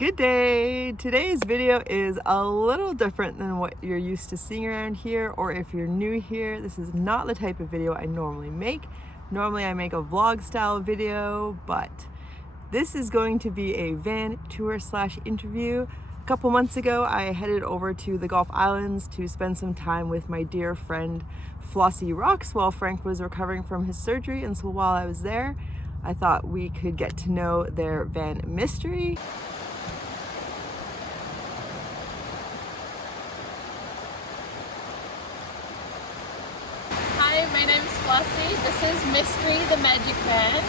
Good day! Today's video is a little different than what you're used to seeing around here, or if you're new here, this is not the type of video I normally make. Normally I make a vlog style video, but this is going to be a van tour / interview. A couple months ago I headed over to the Gulf Islands to spend some time with my dear friend Flossy Roxx while Frank was recovering from his surgery, and so while I was there I thought we could get to know their van mystery. Hi, my name's Flossy. This is Mystery, the magic van.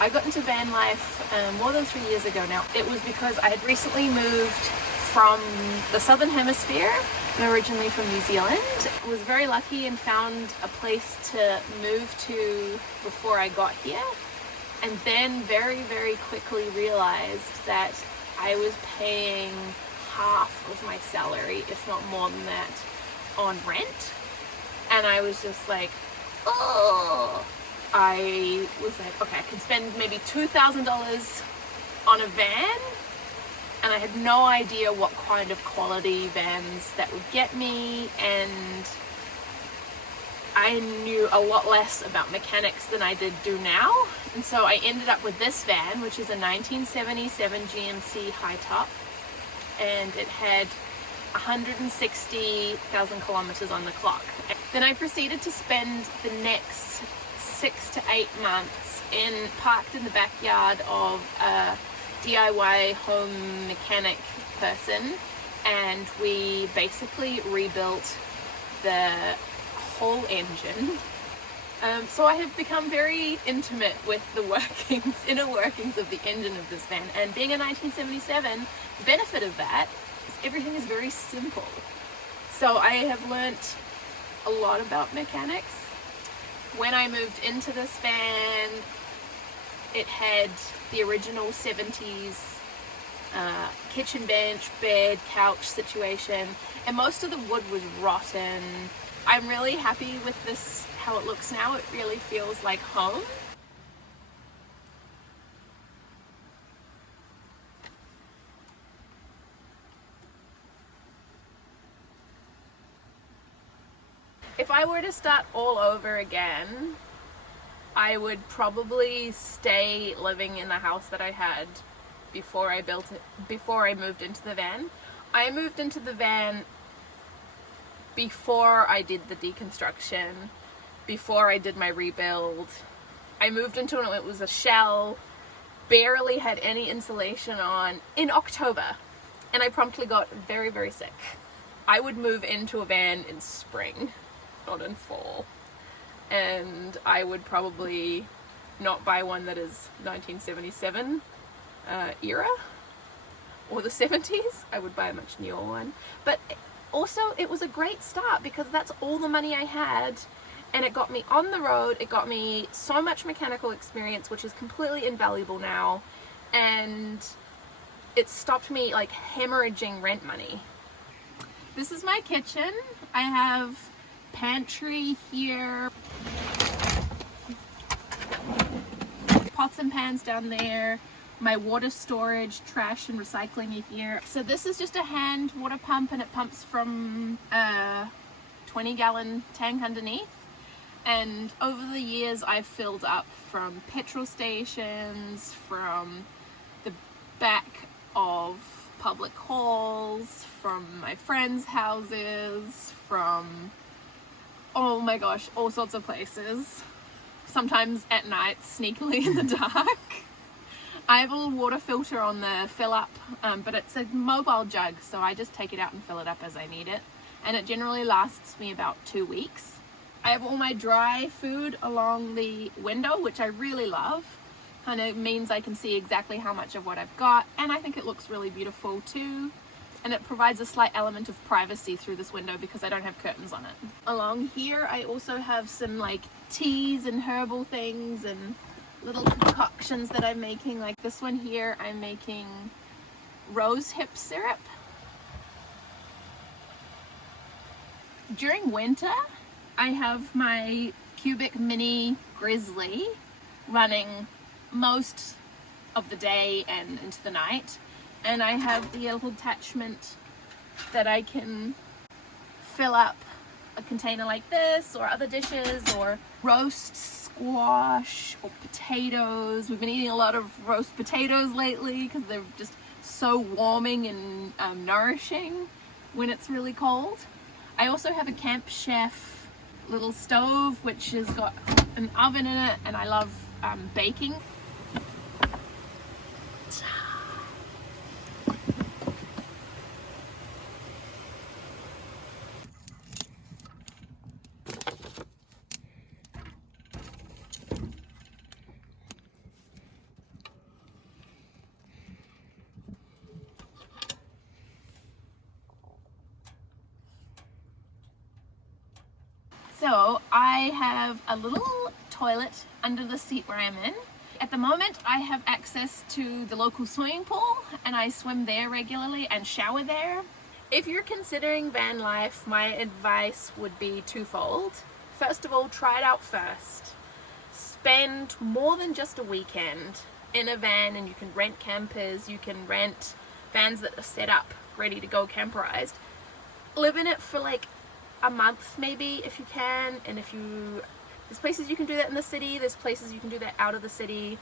I got into van life more than 3 years ago now. It was because I had recently moved from the Southern Hemisphere. I'm originally from New Zealand. I was very lucky and found a place to move to before I got here. And then very, very quickly realized that I was paying half of my salary, if not more than that, on rent. And I was just like, oh, I was like, okay, I can spend maybe $2,000 on a van. And I had no idea what kind of quality vans that would get me. And I knew a lot less about mechanics than I do now. And so I ended up with this van, which is a 1977 GMC high top. And it had 160,000 kilometers on the clock. Then I proceeded to spend the next 6 to 8 months parked in the backyard of a DIY home mechanic person, and we basically rebuilt the whole engine. So I have become very intimate with the inner workings of the engine of this van, and being a 1977, the benefit of that is everything is very simple. So I have learnt a lot about mechanics. When I moved into this van, it had the original 70s kitchen bench, bed, couch situation, and most of the wood was rotten. I'm really happy with this, how it looks now. It really feels like home. If I were to start all over again, I would probably stay living in the house that I had before I moved into the van. I moved into the van before I did the deconstruction, before I did my rebuild. I moved into it, it was a shell, barely had any insulation on, in October, and I promptly got very, very sick. I would move into a van in spring, not in fall, and I would probably not buy one that is 1977 era or the 70s. I would buy a much newer one. But also it was a great start because that's all the money I had, and it got me on the road. It got me so much mechanical experience, which is completely invaluable now, and it stopped me like hemorrhaging rent money. This is my kitchen. I have pantry here, pots and pans down there, my water storage, trash and recycling are here. So this is just a hand water pump, and it pumps from a 20-gallon tank underneath. And over the years I've filled up from petrol stations, from the back of public halls, from my friends' houses, from, oh my gosh, all sorts of places. Sometimes at night, sneakily in the dark. I have a little water filter on the fill up, but it's a mobile jug, so I just take it out and fill it up as I need it. And it generally lasts me about 2 weeks. I have all my dry food along the window, which I really love. Kind of means I can see exactly how much of what I've got, and I think it looks really beautiful too. And it provides a slight element of privacy through this window because I don't have curtains on it. Along here I also have some like teas and herbal things and little concoctions that I'm making. Like this one here, I'm making rose hip syrup. During winter, I have my Cubic Mini Grizzly running most of the day and into the night. and I have the little attachment that I can fill up a container like this or other dishes, or roast squash or potatoes. We've been eating a lot of roast potatoes lately because they're just so warming and nourishing when it's really cold. I also have a Camp Chef little stove which has got an oven in it, and I love baking. So I have a little toilet under the seat where I'm in. At the moment I have access to the local swimming pool and I swim there regularly and shower there. If you're considering van life, my advice would be twofold. First of all, try it out first. Spend more than just a weekend in a van, and you can rent campers, you can rent vans that are set up ready to go camperized. Live in it for like a month maybe if you can, and there's places you can do that in the city, there's places you can do that out of the city.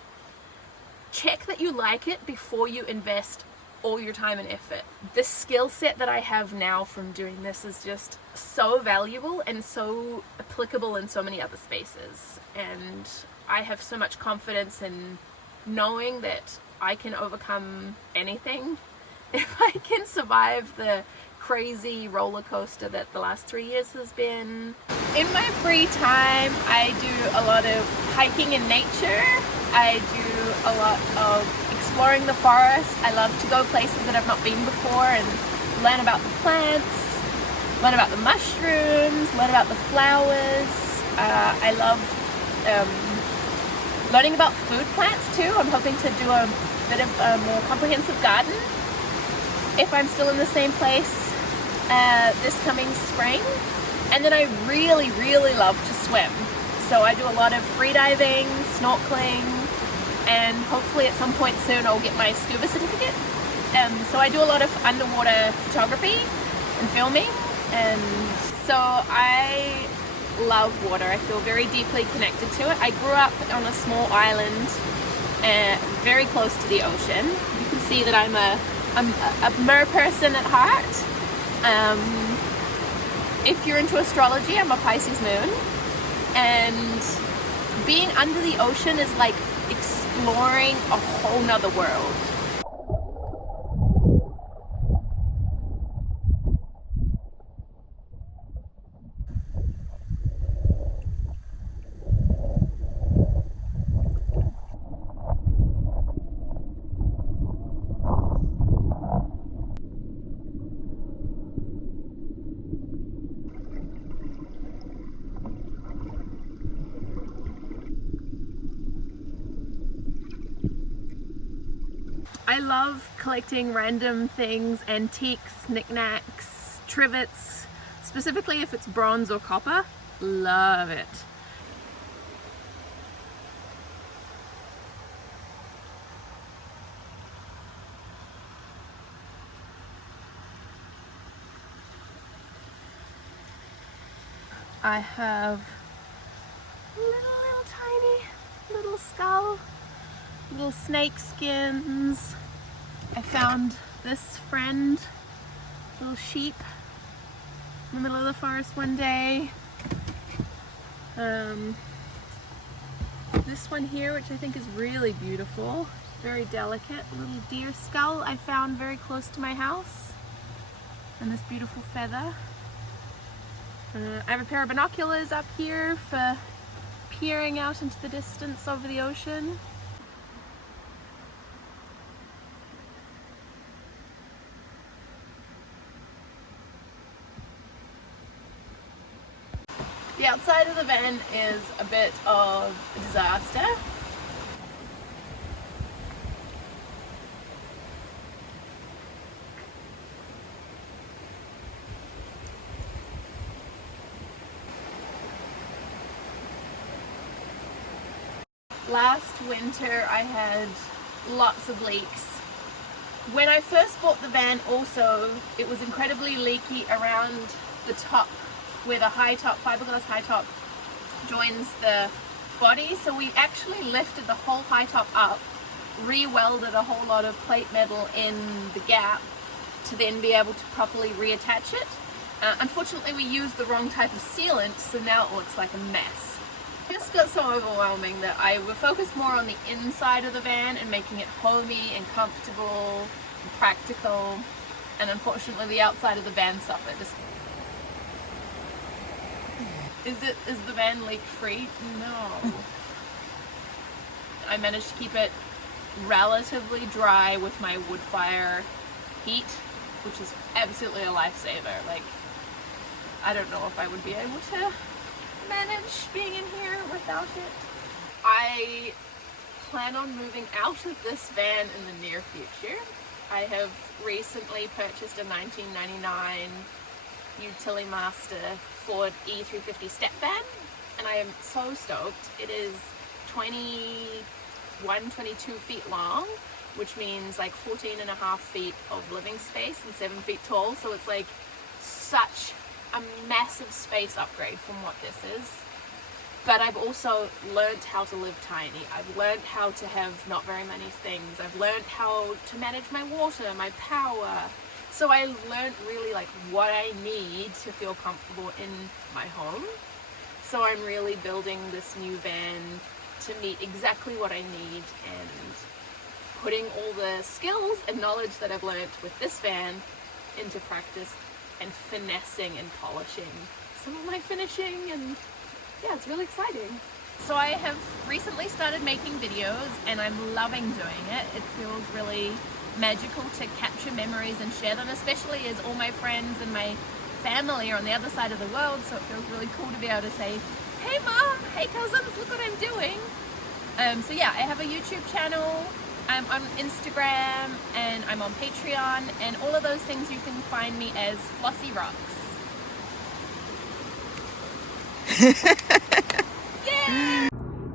Check that you like it before you invest all your time and effort. The skill set that I have now from doing this is just so valuable and so applicable in so many other spaces, and I have so much confidence in knowing that I can overcome anything if I can survive the crazy roller coaster that the last 3 years has been. In my free time, I do a lot of hiking in nature. I do a lot of exploring the forest. I love to go places that I've not been before and learn about the plants, learn about the mushrooms, learn about the flowers. I love learning about food plants too. I'm hoping to do a bit of a more comprehensive garden if I'm still in the same place this coming spring. And then I really love to swim, so I do a lot of free diving, snorkeling, and hopefully at some point soon I'll get my scuba certificate. So I do a lot of underwater photography and filming, and so I love water. I feel very deeply connected to it. I grew up on a small island very close to the ocean. You can see that I'm a mer person at heart. If you're into astrology, I'm a Pisces moon, and being under the ocean is like exploring a whole nother world. I love collecting random things, antiques, knickknacks, trivets, specifically if it's bronze or copper. Love it. I have little tiny little skull, little snake skins. I found this friend, little sheep, in the middle of the forest one day. This one here, which I think is really beautiful, very delicate, little deer skull I found very close to my house, and this beautiful feather. I have a pair of binoculars up here for peering out into the distance over the ocean. The outside of the van is a bit of a disaster. Last winter I had lots of leaks When I first bought the van also, it was incredibly leaky around the top where the high top, fiberglass high top joins the body. So we actually lifted the whole high top up, re-welded a whole lot of plate metal in the gap to then be able to properly reattach it. Unfortunately, we used the wrong type of sealant, so now it looks like a mess. It just got so overwhelming that I would focus more on the inside of the van and making it homey and comfortable and practical, and unfortunately the outside of the van suffered. Is the van leak free? No. I managed to keep it relatively dry with my wood fire heat, which is absolutely a lifesaver. Like, I don't know if I would be able to manage being in here without it. I plan on moving out of this van in the near future. I have recently purchased a 1999 Utilimaster Ford E350 step van, and I am so stoked. It is 22 feet long, which means like 14 and a half feet of living space and 7 feet tall. So it's like such a massive space upgrade from what this is. But I've also learned how to live tiny. I've learned how to have not very many things. I've learned how to manage my water, my power. So I learned really like what I need to feel comfortable in my home. So I'm really building this new van to meet exactly what I need, and putting all the skills and knowledge that I've learned with this van into practice and finessing and polishing some of my finishing, and yeah, it's really exciting. So I have recently started making videos and I'm loving doing it. It feels really magical to capture memories and share them, especially as all my friends and my family are on the other side of the world, so it feels really cool to be able to say, hey mom, hey cousins, look what I'm doing. So yeah, I have a YouTube channel, I'm on Instagram, and I'm on Patreon, and all of those things you can find me as Flossy Roxx. Yay!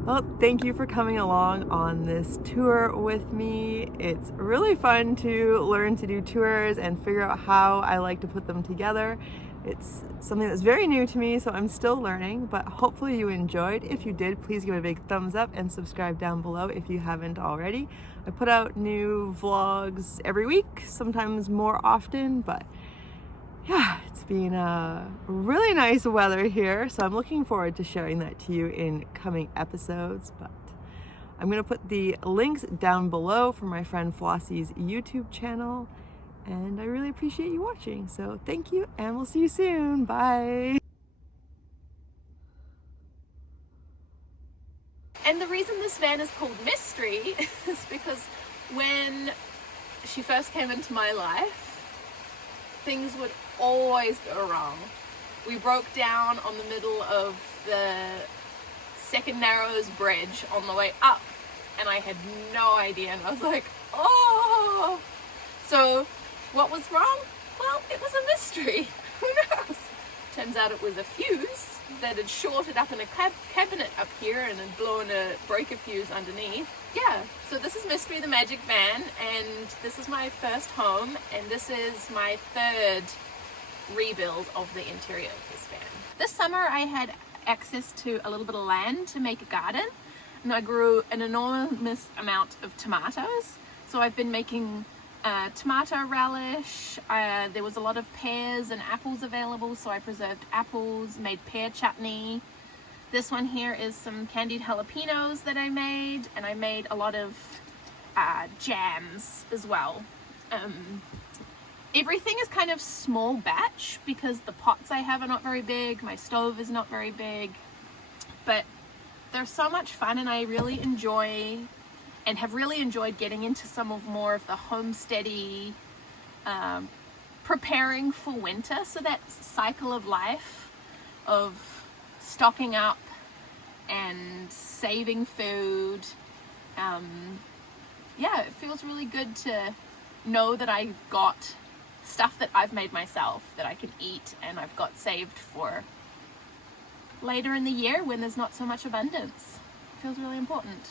Well, thank you for coming along on this tour with me. It's really fun to learn to do tours and figure out how I like to put them together. It's something that's very new to me, so I'm still learning, but hopefully you enjoyed. If you did, please give it a big thumbs up and subscribe down below if you haven't already. I put out new vlogs every week, sometimes more often, but yeah, it's been really nice weather here, so I'm looking forward to sharing that to you in coming episodes. But I'm going to put the links down below for my friend Flossy's YouTube channel, and I really appreciate you watching. So thank you, and we'll see you soon. Bye. And the reason this van is called Mystery is because when she first came into my life, things would always go wrong. We broke down on the middle of the Second Narrows Bridge on the way up, and I had no idea, and I was like, oh! So what was wrong? Well, it was a mystery. Who knows? Turns out it was a fuse that had shorted up in a cabinet up here and had blown a breaker fuse underneath. Yeah, so this is Mystery the Magic Van, and this is my first home, and this is my third rebuild of the interior of this van. This summer I had access to a little bit of land to make a garden, and I grew an enormous amount of tomatoes. So I've been making tomato relish. There was a lot of pears and apples available, so I preserved apples, made pear chutney. This one here is some candied jalapenos that I made, and I made a lot of jams as well. Everything is kind of small batch because the pots I have are not very big, my stove is not very big, but they're so much fun, and I really enjoy and have really enjoyed getting into some of more of the homesteady, preparing for winter. So that cycle of life of stocking up and saving food. Yeah, it feels really good to know that I've got stuff that I've made myself that I can eat, and I've got saved for later in the year when there's not so much abundance. It feels really important.